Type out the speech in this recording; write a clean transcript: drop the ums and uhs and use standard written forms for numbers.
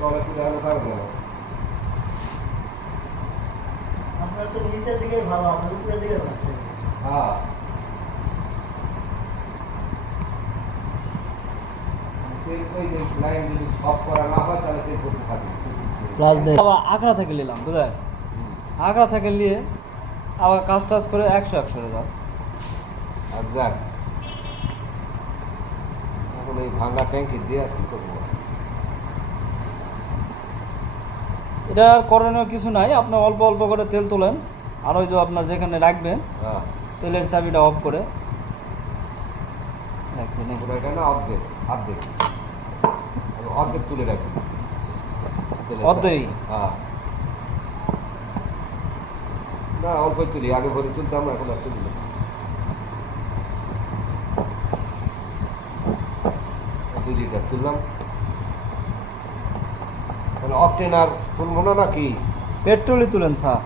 তলে তুলে আনো তার গেল আপনার তো নিচের দিকে ভালো আছে, উপরের দিকে ভালো আছে। হ্যাঁ ওই যে লাইন যদি অফ করা না হয় তাহলে চেক করতে থাকবে প্লাস দেয় আবার আগ্রা থেকে নিলাম, বুঝতে পারছি। আগ্রা থেকে নিয়ে আবার কাজ টাজ করে 100 রেজাল্ট। একদম এখন এই ভাঙা ট্যাঙ্কি দিয়ে আর কি করবো এটা আর করণীয় কিছু নাই, আপনি অল্প অল্প করে তেল তোলেন, আর ওই যে আপনার যেখানে রাখবেন হ্যাঁ তেলের চাবিটা অফ করে রাখবেন। পুরো এটা না অর্ধেক অর্ধেক আমি অর্ধেক তুলে রাখি অর্ধেক? হ্যাঁ না অল্পই তুলি, আগে ভরে তুলতাম এখন আর তুলি না। 2 লিটার তুললাম, তাহলে অকটেন আর তুলবো না নাকি? পেট্রোলই তুলেন স্যার।